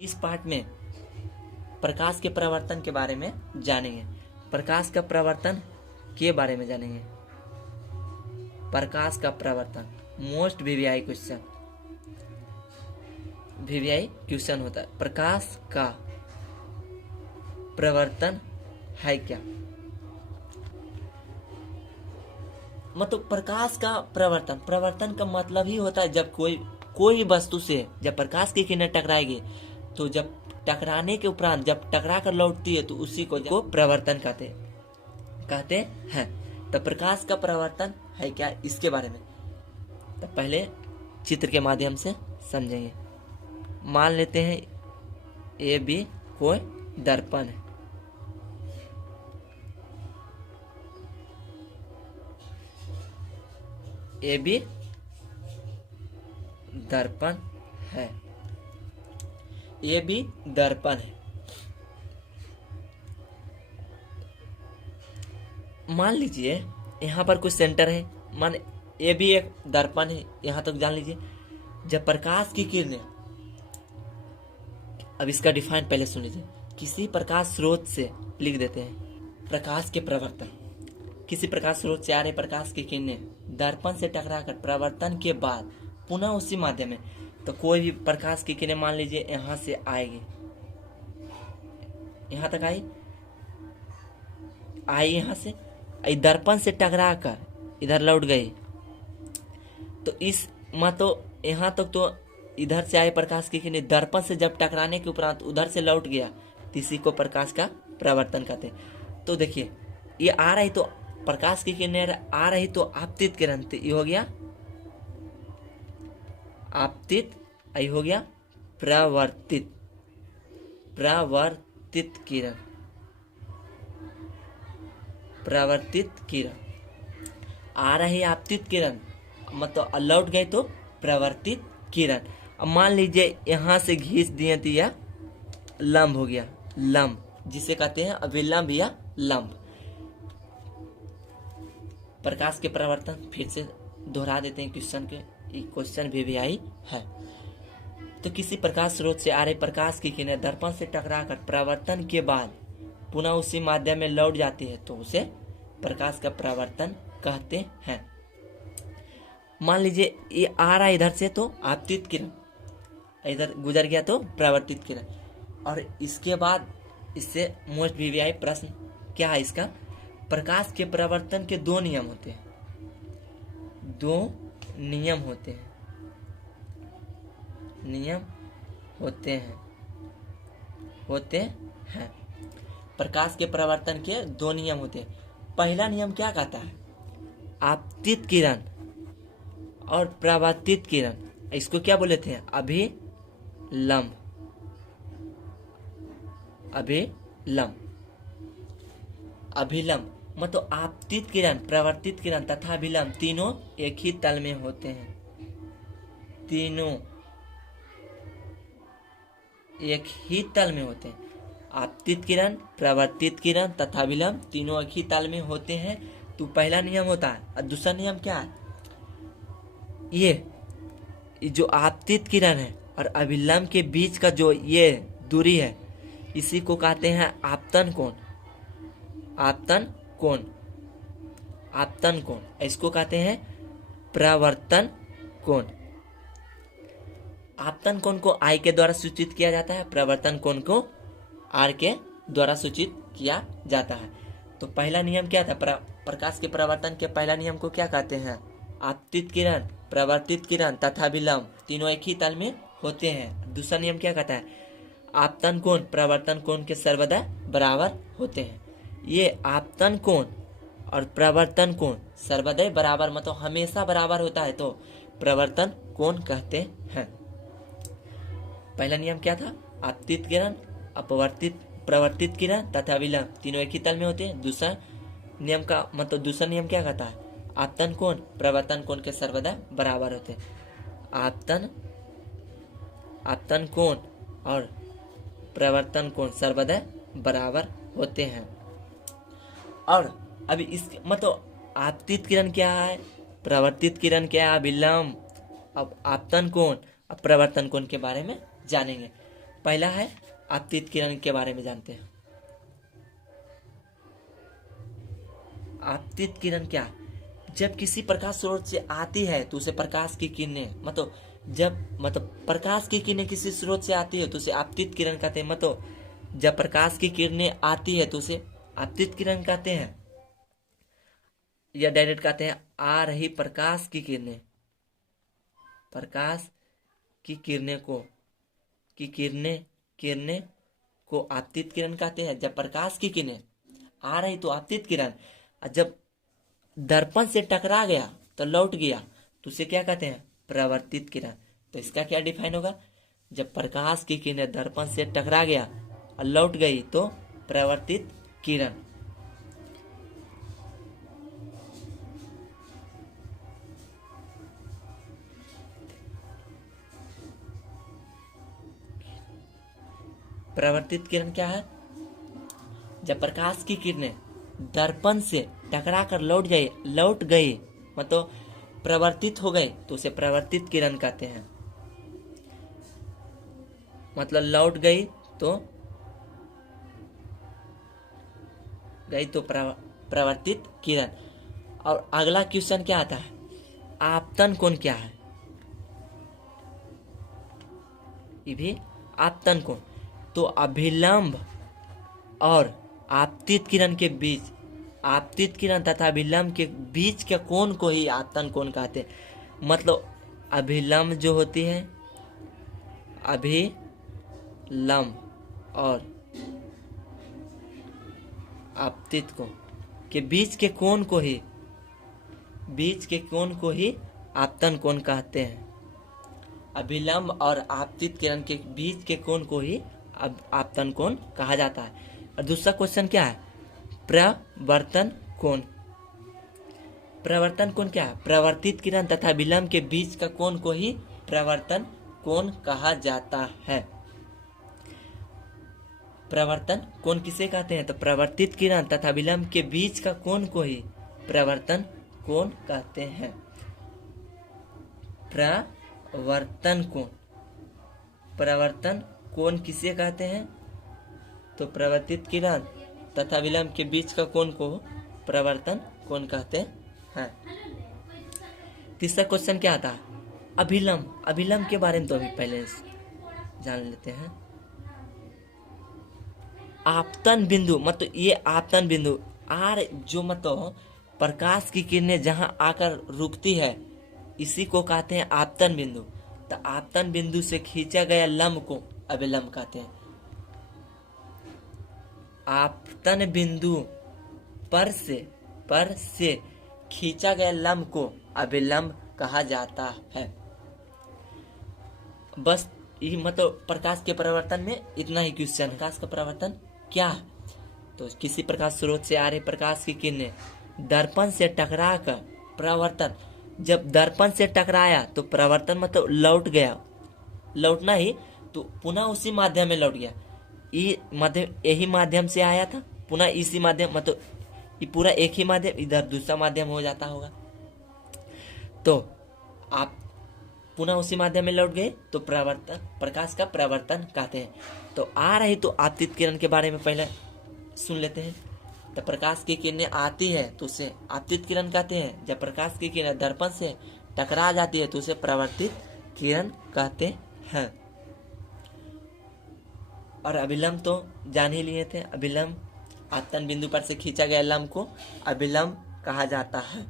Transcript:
इस पार्ट में प्रकाश के प्रवर्तन के बारे में जानेंगे। प्रकाश का प्रवर्तन के बारे में जानेंगे। प्रकाश का प्रवर्तन most VVI question, VVI question होता है। प्रकाश का प्रवर्तन है क्या? मतलब प्रकाश का प्रवर्तन, प्रवर्तन का मतलब ही होता है जब कोई वस्तु से जब प्रकाश की किरणें टकराएगी तो जब टकराने के उपरांत जब टकरा कर लौटती है तो उसी को प्रवर्तन कहते हैं। तो प्रकाश का प्रवर्तन है क्या, इसके बारे में तो पहले चित्र के माध्यम से समझेंगे। मान लेते हैं ए बी कोई दर्पण है। ए बी दर्पण है, ए बी दर्पण है। मान लीजिए यहाँ पर कुछ सेंटर है, मान ए बी एक दर्पण है, यहाँ तक जान लीजिए। जब प्रकाश की किरणें, अब इसका डिफाइन पहले सुन लीजिए। किसी प्रकाश स्रोत से लिख देते हैं प्रकाश के प्रवर्तन। किसी प्रकाश स्रोत से आ रहे प्रकाश की किरणें दर्पण से टकराकर प्रवर्तन के बाद पुनः उसी माध्यम में, तो कोई भी प्रकाश की किरणें मान लीजिए यहाँ से आएगी, यहाँ तक आई यहाँ से दर्पण से टकराकर इधर लौट गई, तो इस यहाँ तक तो इधर से आए प्रकाश की किरणें दर्पण से जब टकराने के उपरांत उधर से लौट गया, इसी को प्रकाश का प्रवर्तन कहते हैं। तो देखिए ये आ रही तो प्रकाश की किरणें आ रही तो आपतित किरण, तो ये हो गया आपतित, ये हो गया प्रवर्तित, प्रवर्तित किरण, प्रवर्तित किरण। आ रही आपतित किरण मतलब लौट गए तो प्रवर्तित किरण। अब मान लीजिए यहाँ से घींच दिए तो यह लंब हो गया, लंब जिसे कहते हैं अभिलंब या लंब। प्रकाश के प्रवर्तन फिर से दोहरा देते हैं क्वेश्चन के, क्वेश्चन वीवीआई है। तो किसी प्रकाश स्रोत से आ रहे प्रकाश की किरणें दर्पण से टकराकर प्रवर्तन के बाद पुनः उसी माध्यम में लौट जाती है तो उसे प्रकाश का प्रवर्तन कहते हैं। मान लीजिए ये आ रहा है इधर से तो आपतित किरण, इधर गुजर गया तो प्रवर्तित किरण। और इसके बाद इससे मोस्ट वीवीआई प्रश्न क्या है इसका, प्रकाश के प्रवर्तन के दो नियम होते हैं, दो नियम होते हैं, नियम होते हैं। प्रकाश के प्रवर्तन के दो नियम होते हैं। पहला नियम क्या कहता है, आपतित किरण और प्रवर्तित किरण, इसको क्या बोले थे, अभिलंब, अभिलंब, अभिलंब मतलब आपतित किरण, प्रवर्तित किरण तथा अभिलंब तीनों एक ही तल में होते हैं, तीनों एक ही तल में होते हैं। आपतित किरण, प्रवर्तित किरण तथा अभिलंब तीनों एक ही तल में होते हैं। तो पहला नियम होता है। और दूसरा नियम क्या है, ये जो आपतित किरण है और अभिलंब के बीच का जो ये दूरी है इसी को कहते हैं आपतन कोण, आपतन कोण, आपतन कोण। इसको कहते हैं प्रवर्तन कोण। आपतन कोण को आई के द्वारा सूचित किया जाता है, प्रवर्तन कोण को आर के द्वारा सूचित किया जाता है। तो पहला नियम क्या था, प्रकाश के प्रवर्तन के पहला नियम को क्या कहते हैं, आपतित किरण, प्रवर्तित किरण तथा अभिलंब तीनों एक ही तल में होते हैं। दूसरा नियम क्या कहता है, आपतन कोण प्रवर्तन कोण के सर्वदा बराबर होते हैं। ये आपतन कोण और प्रवर्तन कोण सर्वदा बराबर मतलब हमेशा बराबर होता है तो प्रवर्तन कोण कहते हैं। पहला नियम क्या था, आपतित किरण, प्रवर्तित किरण तथा अभिलंब तीनों एक ही तल में होते हैं। दूसरा नियम का मतलब दूसरा नियम क्या कहता है, आपतन कोण प्रवर्तन कोण के सर्वदा बराबर होते हैं। आपतन कोण और प्रवर्तन कोण सर्वदा बराबर होते हैं। और अभी इस मतलब आपतित किरण क्या है, प्रवर्तित किरण क्या है, अभिलंब, अब आपतन कोण और प्रवर्तन कोण के बारे में जानेंगे। पहला है आपतित किरण के बारे में जानते हैं। आपतित किरण क्या? जब किसी प्रकाश स्रोत से आती है तो उसे प्रकाश की किरणें मतलब प्रकाश की किरणें किसी स्रोत से आती है तो उसे आपतित किरण कहते हैं। मतलब जब प्रकाश की किरणें आती है तो उसे आपतित किरण कहते हैं, या डायरेक्ट कहते हैं आ रही प्रकाश की किरणें, प्रकाश की किरणें को आपतित किरण कहते हैं। जब प्रकाश की किरणें आ रही तो आपतित किरण, और जब दर्पण से टकरा गया तो लौट गया तो उसे क्या कहते हैं? प्रवर्तित किरण। तो इसका क्या डिफाइन होगा? जब प्रकाश की किरणें दर्पण से टकरा गया और लौट गई तो प्रवर्तित किरण। प्रवर्तित किरण क्या है? जब प्रकाश की किरणें दर्पण से टकराकर लौट गई मतलब प्रवर्तित हो गए तो उसे प्रवर्तित किरण कहते हैं। मतलब लौट गई तो प्रवर्तित किरण। और अगला क्वेश्चन क्या आता है? आपतन कोण क्या है? ये भी आपतन कोण। तो अभिलंब और आपतित किरण के बीच, आपतित किरण तथा अभिलंब के बीच के कोण को ही आपतन कोण कहते हैं। मतलब अभिलंब जो होती है, अभिलंब और आपतित कोण के बीच के कोण को ही आपतन कोण कहते हैं। अभिलंब और आपतित किरण के बीच के कोण को ही आपतन कोण कहा जाता है। और दूसरा क्वेश्चन क्या है? प्रवर्तन कोण। प्रवर्तन कोण क्या है? प्रवर्तित किरण तथा विलंब के बीच का कोण को ही प्रवर्तन कोण कहा जाता है। प्रवर्तन कोण किसे कहते हैं? तो प्रवर्तित किरण तथा विलंब के बीच का कोण को ही प्रवर्तन कोण कहते हैं। प्रवर्तन कोण किसे कहते हैं? तो प्रवर्तित किरण तथा विलंब के बीच का कोण को प्रवर्तन कोण कहते हैं। तीसरा क्वेश्चन क्या आता है? अभिलंब। अभिलंब के बारे में तो अभी पहले जान लेते हैं। आपतन बिंदु मतलब ये आपतन बिंदु आर जो मतलब प्रकाश की किरणें जहां आकर रुकती है इसी को कहते हैं आपतन बिंदु। तो आपतन बिंदु से खींचा गया लंब को अभिलंब कहते हैं। आपतन बिंदु पर से खींचा गया लंब को अभिलंब कहा जाता है। बस ये मतलब प्रकाश के परावर्तन में इतना ही क्वेश्चन। प्रकाश का परावर्तन क्या है? तो किसी प्रकाश स्रोत से आ रही प्रकाश की किरणें दर्पण से टकरा कर परावर्तन, जब दर्पण से टकराया तो परावर्तन मतलब लौट गया, लौटना ही तो पुनः उसी माध्यम में लौट गया। यही माध्यम से आया था, पुनः इसी माध्यम मतलब ये पूरा एक ही माध्यम, इधर दूसरा माध्यम हो जाता होगा। तो आप पुनः उसी माध्यम में लौट गए तो प्रकाश का परावर्तन कहते हैं। तो आ रही तो आपतित किरण के बारे में पहले सुन लेते हैं। तो प्रकाश की किरणें आती है तो उसे आपतित किरण कहते हैं। जब प्रकाश की किरण दर्पण से टकरा जाती है तो उसे परावर्तित किरण कहते हैं। और अभिलंब तो जान ही लिए थे। अभिलंब आपतन बिंदु पर से खींचा गया लंब को अभिलंब कहा जाता है।